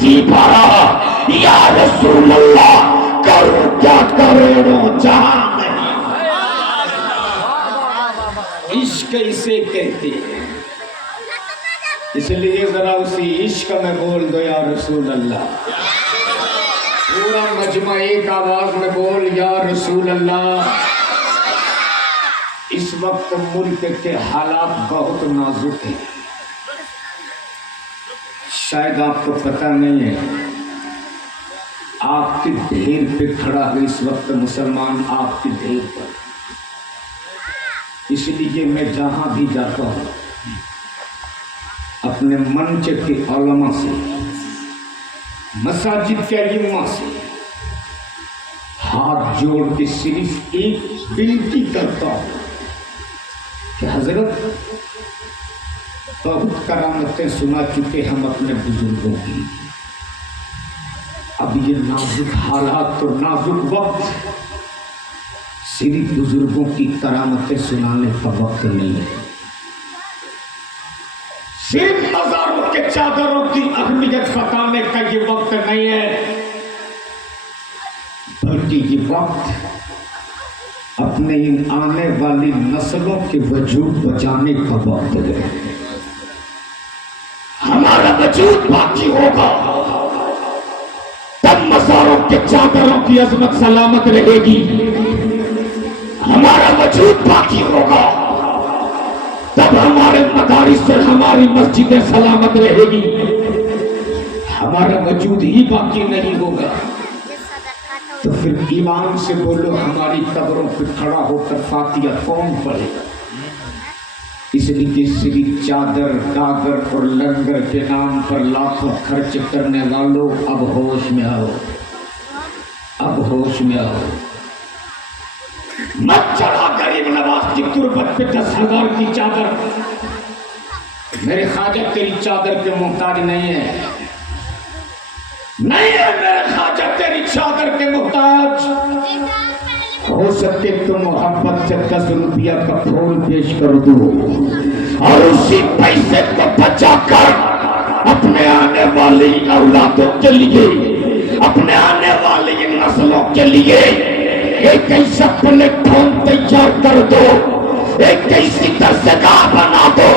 جی بھرا یا رسول اللہ کرو کیا کروڑوں جہاں نہیں. عشق اسے کہتے ہیں، اس لیے ذرا اسی عشق میں بول دو یا رسول اللہ. پورا مجمع ایک آواز میں بول یا رسول اللہ. اس وقت ملک کے حالات بہت نازک ہیں. شاید آپ کو پتہ نہیں ہے، آپ کے ڈھیر پہ کھڑا ہے اس وقت مسلمان، آپ کے ڈھیر پر. اس لیے میں جہاں بھی جاتا ہوں اپنے منچ کے علماء سے، مساجد کے ائمہ سے ہاتھ جوڑ کے صرف ایک بنتی کرتا ہوں کہ حضرت بہت کرامتیں سنا چکے ہم اپنے بزرگوں کی، اب یہ نازک حالات اور نازک وقت صرف بزرگوں کی کرامتیں سنانے کا وقت نہیں ہے، صرف ہزاروں کے چادروں کی اہمیت بتانے کا یہ وقت نہیں ہے، بلکہ یہ وقت اپنے ان آنے والی نسلوں کے وجود بچانے کا وقت ہے. ہمارا وجود باقی ہوگا تب مزاروں کے چادروں کی عظمت سلامت رہے گی. ہمارا وجود باقی ہوگا تب ہمارے مدارس اور ہماری مسجدیں سلامت رہے گی. ہمارا وجود ہی باقی نہیں ہوگا تو پھر ایمان سے بولو ہماری قبروں پہ کھڑا ہو کر فاتحہ کون پڑھے گا؟ اس لیے صرف چادر، گاگر اور لنگر کے نام پر لاکھوں خرچ کرنے والوں اب ہوش میں آؤ، اب ہوش میں آؤ. مت چڑھا غریب نواز کی تربت پہ 10,000 کی چادر. میرے خواجہ تیری چادر کے محتاج نہیں ہے، نہیں ہے میرے خواجہ تیری چادر کے محتاج. ہو سکے تو محبت سے 10 روپیہ کا پھول پیش کر دو اور اسی پیسے کو بچا کر اپنے آنے والی اولادوں کے لیے، اپنے آنے والی نسلوں کے لیے ایک ایسا پلیٹ فارم تیار کر دو، ایک ایسی درسگاہ بنا دو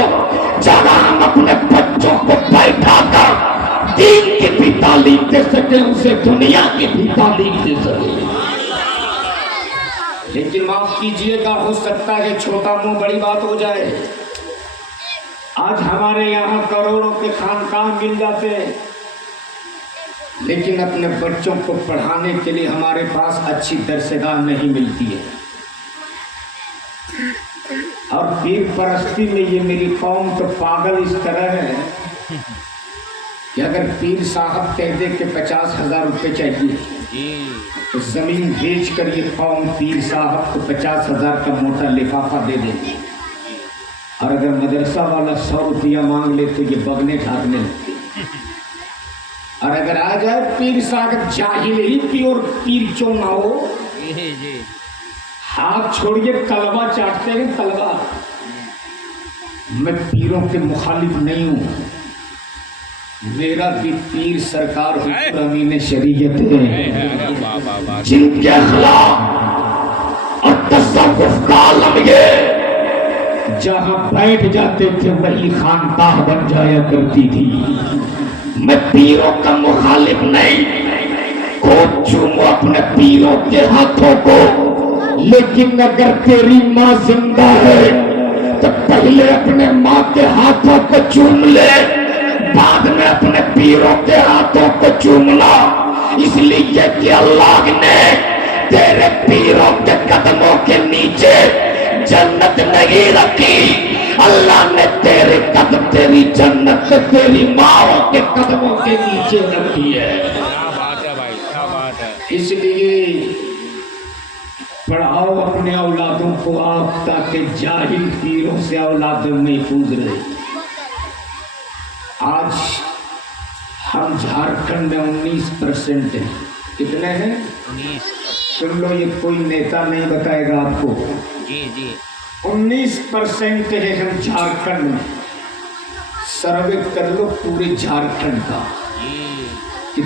جہاں ہم اپنے بچوں کو بیٹھا کر دین کی بھی تعلیم دے سکیں، اسے دنیا کی بھی تعلیم دے سکیں. لیکن معاف کیجئے گا، ہو سکتا ہے چھوٹا منہ بڑی بات ہو جائے. آج ہمارے یہاں کروڑوں کے خانقاہ مل جاتے ہیں، لیکن اپنے بچوں کو پڑھانے کے لیے ہمارے پاس اچھی درسگاہ نہیں ملتی ہے. اور پیر پرستی میں یہ میری قوم تو پاگل اس طرح ہے کہ اگر پیر صاحب کہہ دے کہ 50,000 روپے چاہیے تو زمین بیچ کر یہ قوم پیر صاحب کو 50,000 کا موٹا لفافہ دے دیتی. اور اگر مدرسہ والا 100 روپیہ مانگ لے تو یہ بگنے ڈھانکنے لگتے. اور اگر آ جائے پیر صاحب جاہل ہی پیور پیر کیوں نہ ہو، ہاتھ چھوڑیے طلبہ چاٹتے ہیں طلبہ. میں پیروں کے مخالف نہیں ہوں، میرا بھی پیر سرکار حضور امین شریعت ہے جن کے اخلاق اور تصوف کا عالم یہ جہاں بیٹھ جاتے تھے وہی خانقاہ بن جایا کرتی تھی. میں پیروں کا مخالف نہیں، کو چومو اپنے پیروں کے ہاتھوں کو، لیکن اگر تیری ماں زندہ ہے تو پہلے اپنے ماں کے ہاتھوں کو چوم لے، بعد میں اپنے پیروں کے ہاتھوں کو چومنا. اس لیے کہ اللہ نے تیرے پیروں کے قدموں کے نیچے جنت نہیں رکھی، اللہ نے تیرے قدم، تیری جنت تیری ماں کے قدموں کے نیچے رکھی ہے. اس لیے پڑھاؤ اپنے اولادوں کو آپ تاکہ جاہل پیروں سے اولاد محفوظ رہے. آج ہم جھارکھنڈ میں 19% ہیں. کتنے ہیں؟ 19. سن لو، یہ کوئی نیتا نہیں بتائے گا آپ کو. 19% ہے ہم جھارکھنڈ میں. سروے کر لو پورے جھارکھنڈ کا.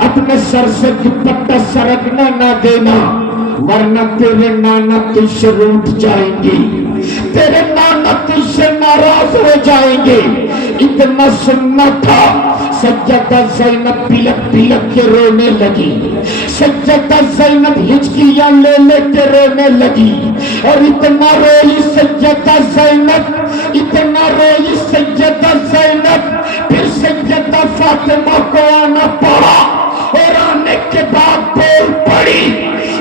اپنے سر سے دوپٹہ سرکنے نہ دینا، ورنہ تیرے نانا تجھ سے روٹھ جائیں گے، تیرے نانا تجھ سے ناراض ہو جائیں گے۔ اتنا سننا تھا، سجدہ زینب پلک پلک کے رونے لگی، سجدہ زینب ہچکیاں لے لے کے رونے لگی، اور اتنا روئی سجدہ زینب، اتنا روئی سجدہ زینب، پھر سجدہ فاطمہ کو آنا پڑا، اور آنے کے بعد بول پڑی،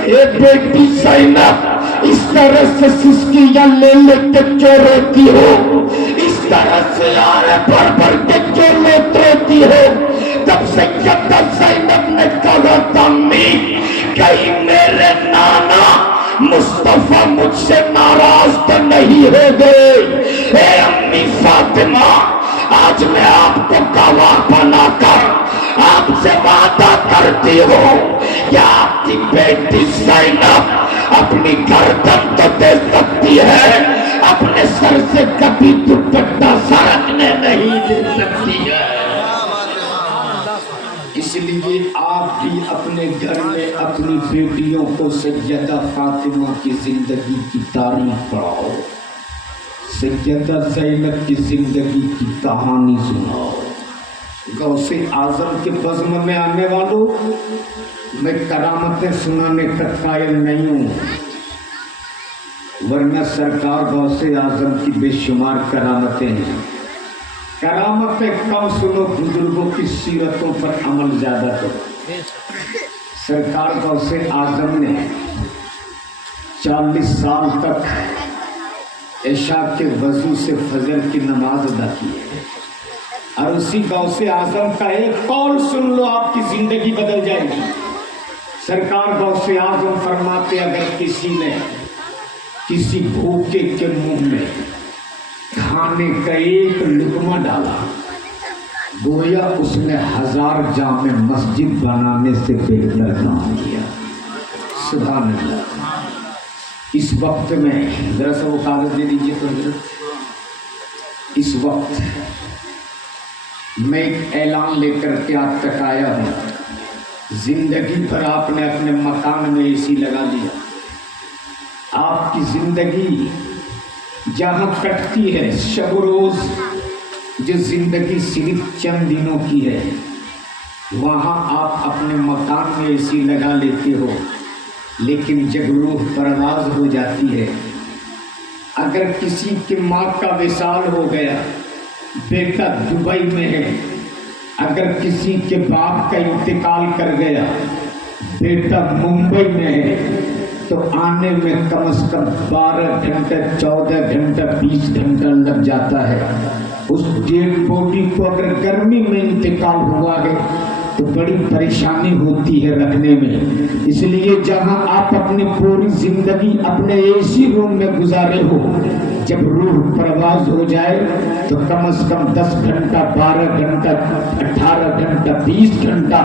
اے بیٹی زینب، اس طرح سے سسکیاں لے لے کے کیوں روتی ہو، اس طرح سے آرے بھر بھر کے کیوں روتی ہو؟ تب سیدہ زینب نے کہا تھا، امی کہیں میرے نانا مصطفیٰ مجھ سے ناراض تو نہیں ہو گئے؟ اے امی فاطمہ، آج میں آپ کو گواہ بنا کر آپ سے وعدہ کرتی ہوں کہ آپ کی بیٹی زینب اپنی گردن تو دے سکتی ہے، اپنے سر سے کبھی دوپٹہ سرکنے نہیں دے سکتی ہے۔ اس لیے آپ بھی اپنے گھر میں اپنی بیٹیوں کو سیدہ فاطمہ کی زندگی کی تاریخ پڑھاؤ، سیدہ زینب کی زندگی کی کہانی سناؤ۔ غوث اعظم کے بزم میں آنے والوں، میں کرامتیں سنانے کا قائل نہیں ہوں، ورنہ سرکار غوث اعظم کی بے شمار کرامتیں ہیں۔ کرامتیں کم سنو، بزرگوں کی سیرتوں پر عمل زیادہ کرو۔ سرکار غوث اعظم نے 40 سال تک عشاء کے وضو سے فجر کی نماز ادا کی ہے، اور اسی غوث اعظم کا ایک قول سن لو، آپ کی زندگی بدل جائے گی۔ سرکار غوث اعظم فرماتے، اگر کسی نے کسی بھوکے کے منہ میں کھانے کا ایک لقمہ ڈالا، گویا اس نے 1000 جامع مسجد بنانے سے بہتر کام کیا۔ سبحان اللہ۔ اس وقت میں ذرا سا وہ کاغذ دے دیجیے تو حضرت، اس وقت میں ایک اعلان لے کر کے آپ تک آیا ہوں۔ زندگی بھر آپ نے اپنے مکان میں اے سی لگا لیا، آپ کی زندگی جہاں کٹتی ہے شب و روز، جو زندگی صرف چند دنوں کی ہے، وہاں آپ اپنے مکان میں اے سی لگا لیتے ہو، لیکن جب روح پرواز ہو جاتی ہے، اگر کسی کی ماں کا وصال ہو گیا، بیٹا دبئی میں ہے، اگر کسی کے باپ کا انتقال کر گیا، بیٹا ممبئی میں ہے، تو آنے میں کم از کم 12 گھنٹے 14 گھنٹہ 20 گھنٹہ لگ جاتا ہے۔ اس ڈیڈ باڈی کو اگر گرمی میں انتقال ہوا ہے تو بڑی پریشانی ہوتی ہے رکھنے میں۔ اس لیے جہاں آپ اپنی پوری زندگی اپنے اے سی روم میں گزارے ہو، جب روح پرواز ہو جائے تو کم از کم 10 گھنٹہ 12 گھنٹہ 18 گھنٹہ 20 گھنٹہ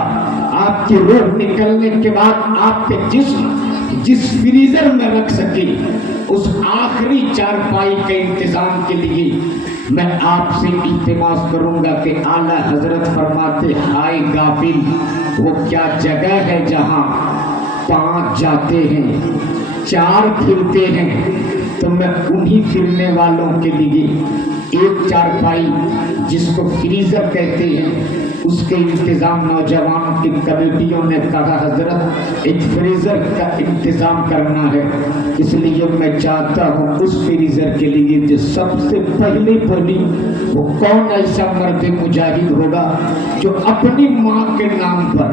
آپ کی روح نکلنے کے بعد آپ کے جسم جس فریزر میں رکھ سکے، اس آخری چارپائی کے انتظام کے لیے میں آپ سے التماس کروں گا کہ اعلیٰ حضرت فرماتے، ہائے غافل، وہ کیا جگہ ہے جہاں 5 جاتے ہیں 4 پھرتے ہیں، تو میں انہی پھرنے والوں کے لیے ایک چارپائی جس کو فریزر کہتے ہیں، اس کے انتظام نوجوان کی کمیٹیوں نے کہا حضرت ایک فریزر کا انتظام کرنا ہے۔ اس لیے میں چاہتا ہوں اس فریزر کے لیے جو سب سے پہلے بنی، وہ کون ایسا مرد مجاہد ہوگا جو اپنی ماں کے نام پر